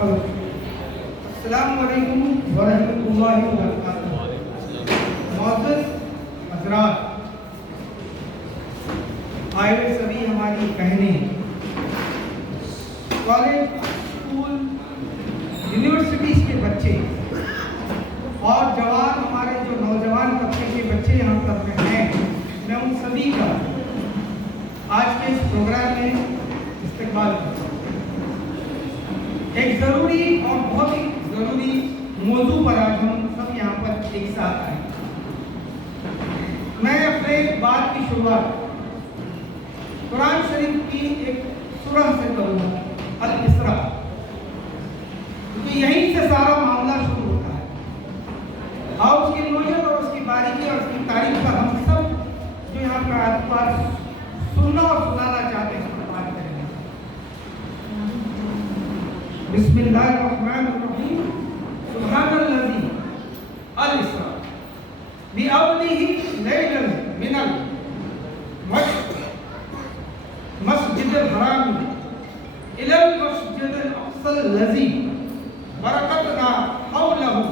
अस्सलामुअलैकुम वरहमतुल्लाहि वबरकातुहू। मौजूद हज़रात, आए हुए सभी हमारी बहनें, कॉलेज, स्कूल, यूनिवर्सिटीज़ के बच्चे और जवान, हमारे जो नौजवान तबके के बच्चे यहाँ पर हैं, मैं उन सभी का आज के इस प्रोग्राम में इस्तेमाल करता हूँ। एक ज़रूरी और बहुत ही ज़रूरी मौजू पर आज हम सब यहाँ पर एक साथ आए। मैं अपने बात की शुरुआत कुरान शरीफ की एक सूरह से करूँगा, अल-इसरा, क्योंकि यहीं से सारा मामला शुरू होता है। और उसकी नोयत और उसकी बारीकी और उसकी तारीफ पर हम सब जो यहाँ पर आस-पास सुनना और सुनाना चाहते हैं, बात करेंगे। बिस्मिल्लाहिर्रहमानिर्रहीम। सुब्हानल्लज़ी अल-इसरा बिअब्दिही लैलन मिनल मस्जिदिल हराम इलल मस्जिदिल अक़सल लज़ी बरकतना हौलहु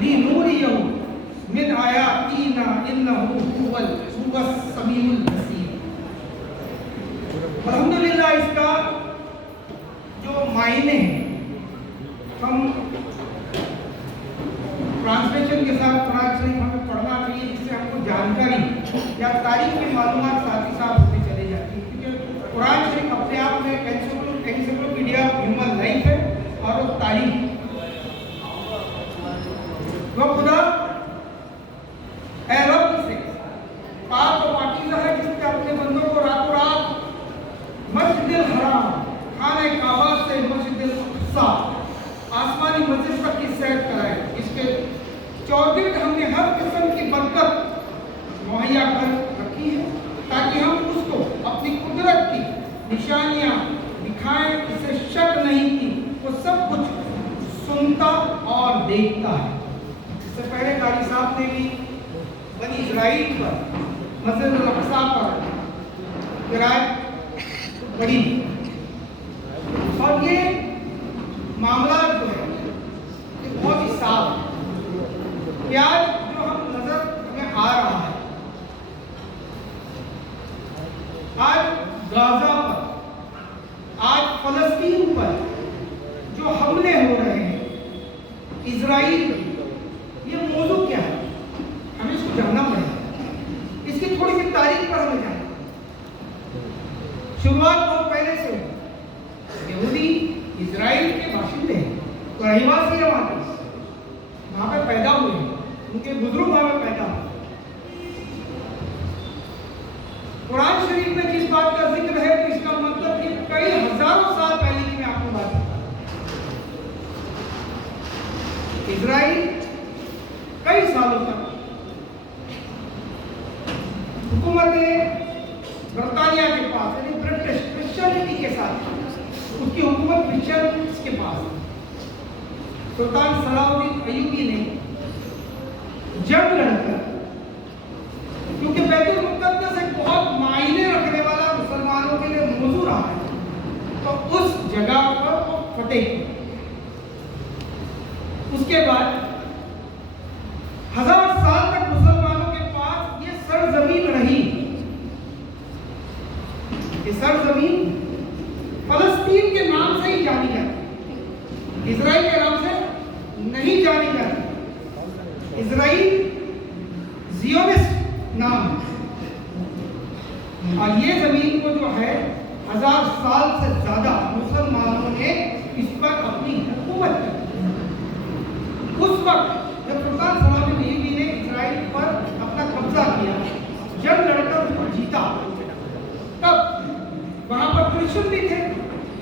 लिनूरियहु मिन आयातीना इन्नहु हुवस समीउल बसीर। अल्हम्दुलिल्लाह, इसका जो मायने हैं हम ट्रांसलेशन के साथ कुरान शरीफ हमें पढ़ना चाहिए, जिससे हमको जानकारी या तारीख की मालूमात साथ ही साथ होती चली जाती है। क्योंकि कुरान शरीफ अपने आप में एनसाइक्लोपीडिया ह्यूमन लाइफ है और वो तारीख। वो खुदा ए रब से पाक और पाकीज़ा है, जिसने अपने बंदों को रातों रात मस्जिदिल हराम, खाने काबा से मस्जिदिल अक़सा, आसमानी मस्जिद तक की सैर कराए। इसके चौगिर्द हमने हर किस्म की बरकत मुहैया कर रखी है, ताकि हम उसको अपनी कुदरत की निशानियां दिखाएं। इसे शक नहीं कि वो सब कुछ सुनता और देखता है। इससे पहले कारी साहब ने भी बनी इज़राइल पर, मस्जिद अल-अक़सा पर किरात पढ़ी, और ये मामला जो है ये बहुत ही साफ है कि आज जो हम नजर हमें आ रहा है, आज गाजा पर, आज फलस्तीन पर जो हमले हो रहे हैं, इजराइल, ये मौजू क्या है, हमें इसको जानना पड़ेगा। इसकी थोड़ी सी तारीख पर हमें जानना। शुरुआत बहुत पहले से हुई। यहूदी इजराइल के बाशिंदे हैं, तो रहीवासी है, वहां पे पैदा हुए हैं, उनके बुजुर्ग वहां पे पैदा हुए। कुरान शरीफ में जिस बात का जिक्र है, तो इसका मतलब कि कई हजारों साल पहले की मैं आपको बात बता रहा हूं। इजराइल कई सालों तक हुकूमत बरतानिया के पास, यानी ब्रिटिश क्रिश्चियनिटी के साथ, उसकी हुकूमत क्रिश्चियंस के पास। सुल्तान सलाहुद्दीन अय्यूबी ने जंग लड़कर, क्योंकि बैतुल मुक़द्दस एक बहुत मायने रखने वाला मुसलमानों के लिए मौजू रहा है, तो उस जगह पर वो फतेह की। उसके बाद 1000 साल तक मुसलमानों के पास ये सरजमीन रही। ये सरजमीन फलस्तीन के नाम से ही जानी जाती, इजराइल के नाम से नहीं जानी जाती। इजराइल जियोनिस्ट नाम है, और ये जमीन को जो है 1000 साल से ज्यादा मुसलमानों ने इस पर अपनी हुकूमत की। उस वक्त जब सुल्तान सलाहुद्दीन अय्यूबी ने इजराइल पर अपना कब्जा किया, जंग लड़कर उसको जीता, तब वहां पर क्रिश्चियन भी थे,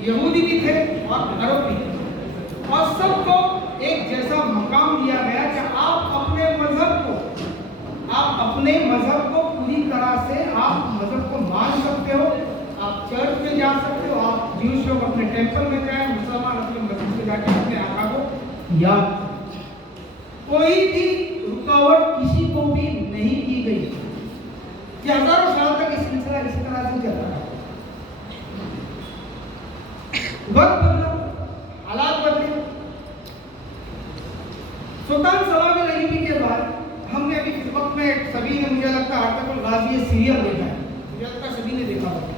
यहूदी भी थे और अरब भी थे, और सबको एक जैसा मकाम दिया गया कि आप अपने मजहब को पूरी तरह से आप मजहब को मान सकते हो, आप चर्च में जा सकते हो, आप ज्यूश लोग अपने टेंपल में जाएं, मुसलमान अपने मस्जिद में जाके अपने आका को याद। कोई भी रुकावट किसी को भी नहीं की गई। ये हजारों साल तक इस सिलसिला इसी तरह से चल रहा है। वक्त हालात बदले। सुल्तान सलाम अय्यूबी के बाद हमने अभी इस वक्त में सभी ने, मुझे लगता है आर्टिकल गाजी सीरियल देखा है, मुझे लगता है सभी ने देखा होगा।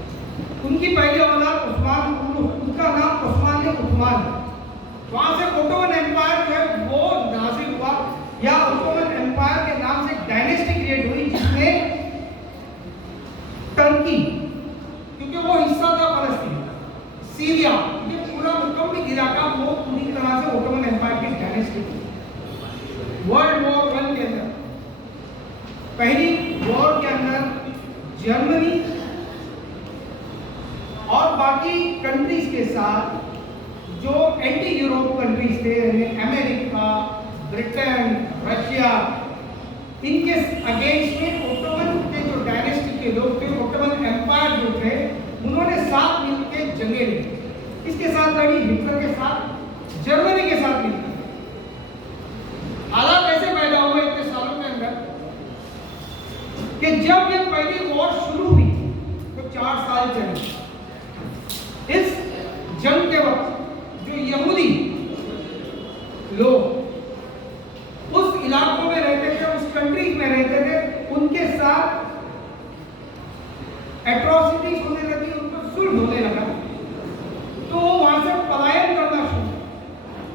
उनकी पहली औलाद उस्मान, उनका नाम उस्मान उस्मान है। वहां से ओटोमन एम्पायर जो है वो नाजिल हुआ, या ओटोमन एम्पायर के नाम से डायनेस्टी क्रिएट हुई, जिसमें टर्की, क्योंकि वो हिस्सा था फलस्तीन, सीरिया, ये पूरा मुकम्मल इलाका वो पूरी तरह से ओटोमन एम्पायर की डायनेस्टी थी। वर्ल्ड वॉर 1 के अंदर, पहली वॉर के अंदर जर्मनी और बाकी कंट्रीज के साथ जो एंटी यूरोप कंट्रीज थे, अमेरिका, ब्रिटेन, रशिया, इनके अगेंस्ट में ओटोमन के जो डायनेस्टी के लोग थे, ओटोमन एम्पायर जो थे, उन्होंने साथ मिलकर जंगें लड़ी। इसके साथ लड़ी हिटलर के साथ, जर्मनी के साथ मिलकर। हालात ऐसे पैदा हुए इतने सालों के अंदर कि जब ये पहली वॉर शुरू हुई तो 4 साल चली। इस जंग के वक्त जो यहूदी लोग उस इलाकों में रहते थे, उस कंट्रीज में रहते थे, उनके साथ एट्रोसिटीज होने लगी, उनको जुल्म होने लगा, तो वहां से पलायन करना शुरू।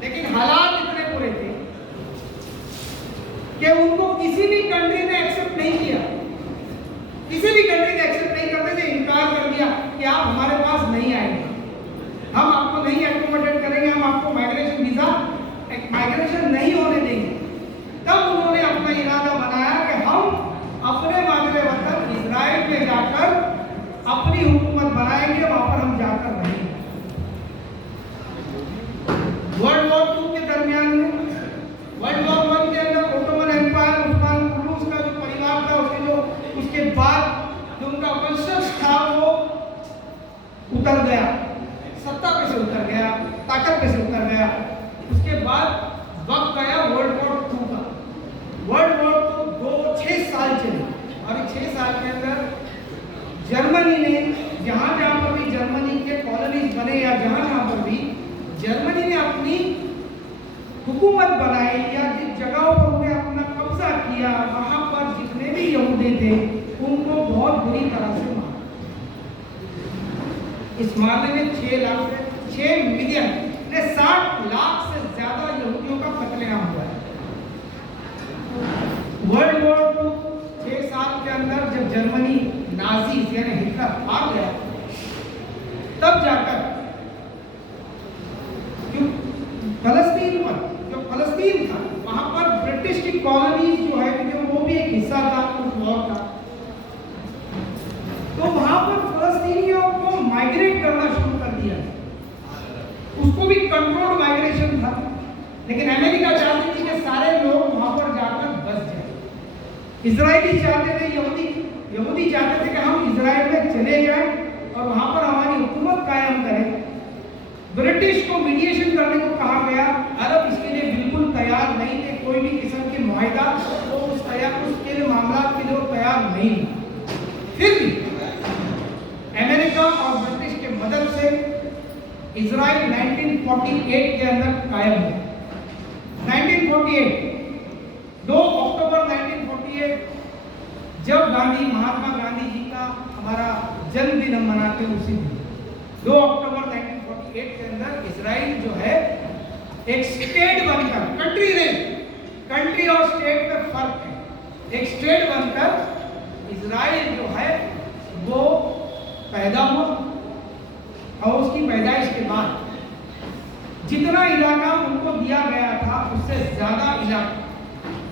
लेकिन हालात इतने बुरे थे कि उनको किसी भी कंट्री ने एक्सेप्ट नहीं किया, किसी भी कंट्री ने एक्सेप्ट नहीं करते थे, इनकार कर दिया कि आप हमारे पास नहीं आएंगे, हम आपको नहीं एकोमोडेट करेंगे, हम आपको माइग्रेशन वीजा माइग्रेशन नहीं होने देंगे। तब उन्होंने अपना इरादा बनाया कि हम अपने माजरे वतन इजराइल में जाकर अपनी हुकूमत बनाएंगे, वहां पर हम जाकर रहेंगे। वर्ल्ड वॉर 2 के दरमियान में, वर्ल्ड वॉर 1 के अंदर ओटोमन एम्पायर, उस्मान कुलूस का जो परिवार था, उसके बाद जो उनका वंशज था वो उतर गया, सत्ता पे से उतर गया, ताकत पे से उतर गया। उसके बाद वक्त आया वर्ल्ड वॉर 2 का। वर्ल्ड वॉर 6 साल चली, और 6 साल के अंदर जर्मनी ने जहां जहां पर भी जर्मनी के कॉलोनीज बने, या जहां जहां पर भी जर्मनी ने अपनी हुकूमत बनाई, या जिस जगहों पर उन्हें अपना कब्जा किया, वहां पर जितने भी यहूदी थे उनको बहुत बुरी तरह से मारा। इस मामले में 6 मिलियन ने 60 लाख से ज्यादा यहूदियों का कत्लेआम हुआ है। वर्ल्ड वॉर 2 6 साल के अंदर जब जर्मनी नाजी यानी हिटलर हार गया, तब जाकर फलस्तीन पर, जो फलस्तीन था, वहां पर ब्रिटिश की कॉलोनीज जो है, क्योंकि वो भी एक हिस्सा था उस वॉर का, तो वहां पर फलस्तीनियों को माइग्रेट करना शुरू कर दिया। उसको भी कंट्रोल्ड माइग्रेशन था, लेकिन अमेरिका चाहती थी कि सारे लोग वहां पर जाकर बस जाए। इजरायली चाहते थे, यहूदी चाहते थे कि हम इजराइल में चले जाएं और वहां पर हमारी हुकूमत कायम करें। ब्रिटिश को मीडिएशन करने को कहा गया, अरब इसके लिए बिल्कुल तैयार नहीं थे, कोई भी किस्म की मुआहिदा तो उसके लिए मामला के लिए तैयार नहीं। फिर भी अमेरिका और ब्रिटिश के मदद से इजराइल 1948 के अंदर कायम हुआ। 1948 2 अक्टूबर 1948 जब महात्मा गांधी जी का हमारा जन्मदिन हम मनाते हैं, उसी दिन 2 अक्टूबर 1948 के अंदर इजराइल जो है एक स्टेट बनकर, कंट्री और स्टेट में फर्क है, एक स्टेट बनकर इजराइल जो है वो पैदा हुआ। और उसकी पैदाइश के बाद जितना इलाका उनको दिया गया था उससे ज्यादा इलाका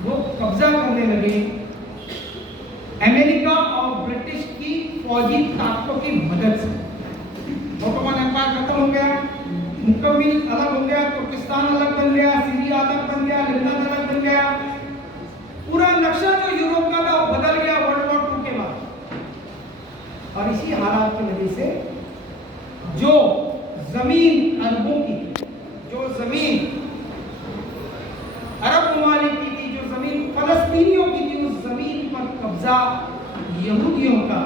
वो कब्जा करने लगे, अमेरिका और ब्रिटिश की फौजी ताकतों की मदद से। ओटोमन एम्पायर खत्म हो गया, मुकम्मल अलग हो गया, तुर्किस्तान अलग बन गया, सीरिया अलग बन गया, लेबनान अलग बन गया, पूरा नक्शा जो यूरोप का था वो बदल गया वर्ल्ड वॉर 2 के बाद। और इसी हालात की वजह से जो जमीन अरबों की, जो जमीन अरब ममालिक की थी, जो जमीन फलस्तीनियों की थी, उस जमीन पर कब्जा यहूदियों का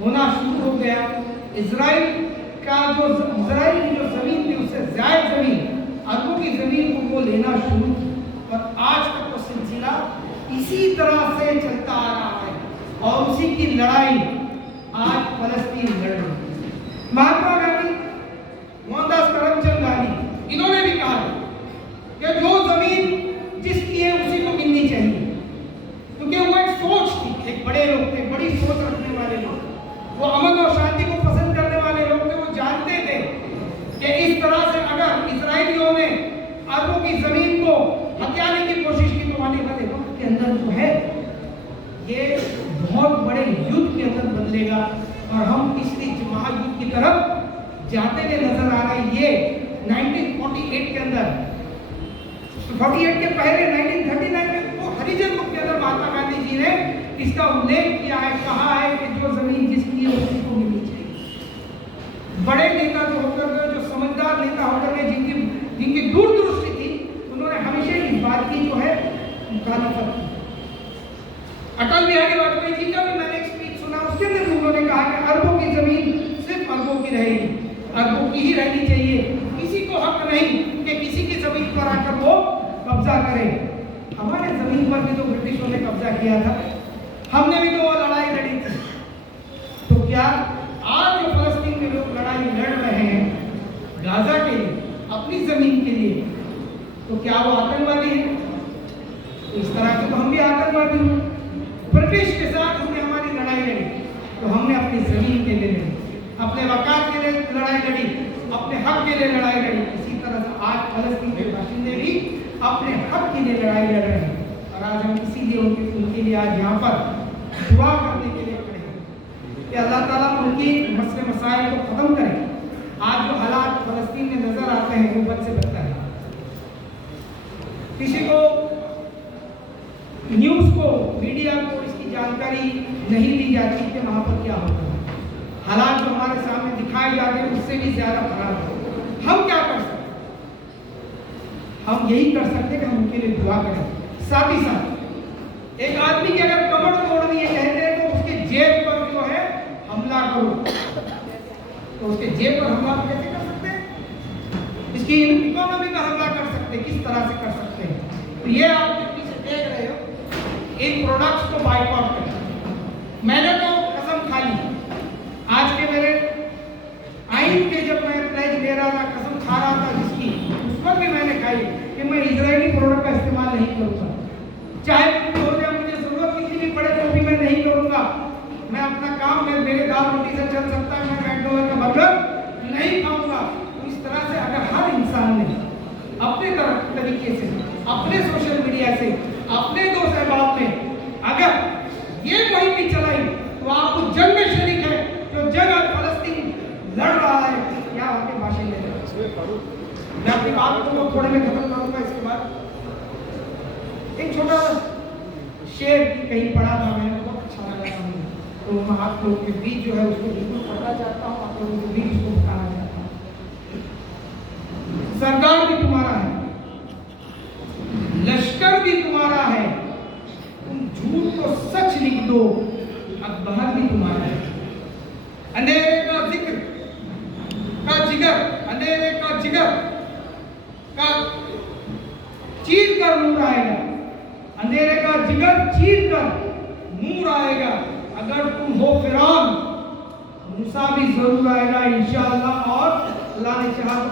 होना शुरू हो गया। इजराइल की जो जमीन थी उससे ज्यादा जमीन लड़ाई आज फलस्तीन लड़ रही है। महात्मा गांधी, मोहनदास करमचंद गांधी, इन्होंने भी कहा कि जो जमीन जिसकी है उसी को मिलनी चाहिए, क्योंकि वो एक सोच थी, एक बड़े लोग थे, बड़ी सोच रखने वाले लोग, वो अमन और शांति को पसंद करने वाले लोग थे। वो जानते थे कि इस तरह से अगर इजरायलियों ने अरबों की जमीन को हथियाने की कोशिश की तो आने वाले वक्त के अंदर जो है ये बहुत बड़े युद्ध के अंदर बदलेगा और हम इसी महायुद्ध की तरफ जाते हुए नजर आ रहे हैं। ये 1948 के अंदर, 48 के पहले 1939 में वो हरिजन मुक्त के अंदर महात्मा गांधी जी ने इसका उल्लेख किया है, कहा है कि जो जमीन जिसकी है उसी को मिलनी चाहिए। बड़े नेता जो होकर गए, जो समझदार नेता होकर गए, जिनकी दूरदृष्टि थी, उन्होंने हमेशा इस बात की जो है मुखालफत की। अटल बिहारी वाजपेयी जी का भी मैंने एक स्पीच सुना, उसके अंदर भी उन्होंने कहा कि अरबों की जमीन सिर्फ अरबों की रहेगी, अरबों की ही रहनी चाहिए, किसी को हक नहीं कि किसी की जमीन पर आकर वो कब्जा करे। हमारे जमीन पर भी तो ब्रिटिशों ने कब्जा किया था, हमने भी तो वो लड़ाई लड़ी थी। तो क्या आज जो फलस्तीन के लोग लड़ाई लड़ रहे हैं गाजा के लिए, अपनी जमीन के लिए, तो क्या वो आतंकवादी है? इस तरह से तो हम भी आतंकवादी हैं। ब्रिटिश के साथ हमने हमारी लड़ाई लड़ी तो हमने अपनी जमीन के लिए लड़ी, अपने वकात के लिए लड़ाई लड़ी, अपने हक के लिए लड़ाई लड़ी। इसी तरह से आज फलस्तीन के बाशिंदे भी अपने हक के लिए लड़ाई लड़ रहे हैं और आज हम इसीलिए उनके लिए आज यहाँ पर दुआ करने के लिए खड़े हैं कि अल्लाह ताला उनकी मसले मसाइल को खत्म करे। आज जो हालात फलस्तीन में नजर आते हैं वो बद से बदतर है। किसी को न्यूज़ को, मीडिया को इसकी जानकारी नहीं दी जाती कि वहाँ पर क्या होता है। हालात जो हमारे सामने दिखाए जाते हैं उससे भी ज्यादा खराब है। हम क्या कर सकते? हम यही कर सकते कि हम उनके लिए दुआ करें। साथ ही साथ एक आदमी की अगर कमर तोड़नी है कहते हैं तो उसके जेब पर जो है हमला करो, तो उसके जेब पर हमला कैसे कर सकते हैं? इसकी इकोनॉमी पर हमला कर सकते हैं, किस तरह से कर सकते हैं? तो ये आप जो पीछे देख रहे हो, इन प्रोडक्ट्स को बाइकआउट करें। मैंने तो कसम खा ली, आज के मेरे आइन के जब मैं प्लेज ले रहा था, कसम खा रहा था जिसकी, उस पर भी मैंने खाई कि मैं इजरायली प्रोडक्ट का इस्तेमाल नहीं करूँगा, चाहे मुझे जरूरत किसी भी पड़े तो भी मैं नहीं करूँगा। मैं अपना काम, मैं मेरे दाल रोटी से चल सकता है, मैं मैकडोनल्ड का बर्गर नहीं खाऊंगा। तो इस तरह से अगर हर इंसान ने अपने तरीके से, अपने सोशल मीडिया से, अपने दोस्त अहबाब में अगर ये मुहिम भी चलाई तो आप उस जंग में शरीक है जो जंग आज फलस्तीन लड़ रहा है। क्या आपके बाशिंदे हैं? मैं अपनी बात को थोड़े में खत्म करूंगा। इसके बाद एक छोटा शेर कहीं पढ़ा था मैंने, बहुत अच्छा लगा था मुझे, तो मैं आप लोगों के बीच जो है उसको बिल्कुल पढ़ना चाहता हूँ, आप लोगों के बीच उसको बताना चाहता हूँ। सरदार भी तुम्हारा है, लश्कर भी तुम्हारा है, तुम झूठ को सच लिख दो, अकबर भी तुम्हारा है। अंधेरे का जिक्र का जिगर, अंधेरे का जिगर का चीर कर नूर आएगा, अंधेरे का जिगर चीर कर नूर आएगा। अगर तुम हो फिरौन, मूसा भी जरूर आएगा इंशाअल्लाह। और अल्लाह ने चाहा तो